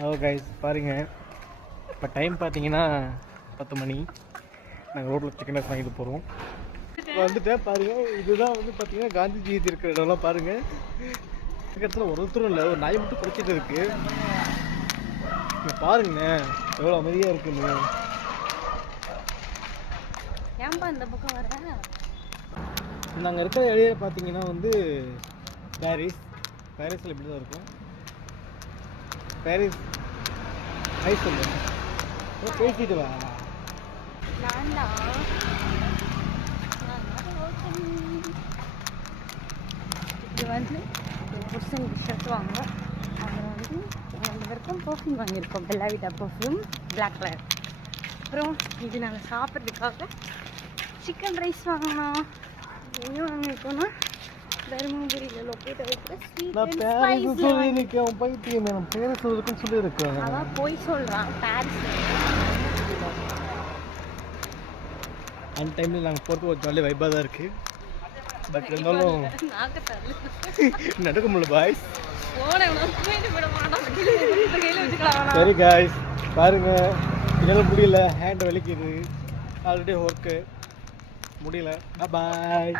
Hello guys பாருங்கள், இப்போ time பார்த்தீங்கன்னா 10 மணி. நாங்கள் ரோட்டில் சிக்கன் ரைஸ் வாங்கிட்டு போகிறோம். இப்போ வந்துட்டேன் பாருங்கள். இதுதான் வந்து பார்த்தீங்கன்னா காந்திஜி இருக்கிற இடம்லாம் பாருங்கள். இடத்துல ஒருத்தரும் இல்லை, ஒரு நாய் மட்டும் குடிச்சிட்டு இருக்கு. இங்கே பாருங்கண்ணே எவ்வளோ அமைதியாக இருக்குன்னு. ஏன்பா இந்த பக்கம் வர? நாங்கள் இருக்கிற ஏரியா பார்த்தீங்கன்னா வந்து பாரிஸில் இப்படி தான் இருக்கும். பாரிஸ் ஹை சொல்லு பேசிட்டு வா. இது வந்து புருஷனுக்கு ஷர்ட் வாங்குவோம். அதில் வந்து 2 பேருக்கும் பர்ஃப்யூம் வாங்கியிருக்கோம். பெல்லாவிட்டா பர்ஃப்யூம் பிளாக் கலர். அப்புறம் இது நாங்கள் சாப்பிட்றதுக்காக சிக்கன் ரைஸ் வாங்கினோம். எங்கே வாங்கியிருக்கோன்னா தருமபுரியில் லொக்கேட் ஆகிருக்கிற ஸ்வீட் அண்ட் ஸ்பைசி. அதான் போய் சொல்கிறான். பாரிஸ் அந்த டைமில் நாங்கள் போகிறது ஒரு ஜாலி வைப்பாக தான் இருக்குது. பட் இருந்தாலும் நடக்க முடியல பாய்ஸ். சரி காய்ஸ் பாருங்க, என்னால் முடியல, ஹேண்ட் வலிக்குது, ஆல்ரெடி ஒர்க்கு முடியல. பாய்.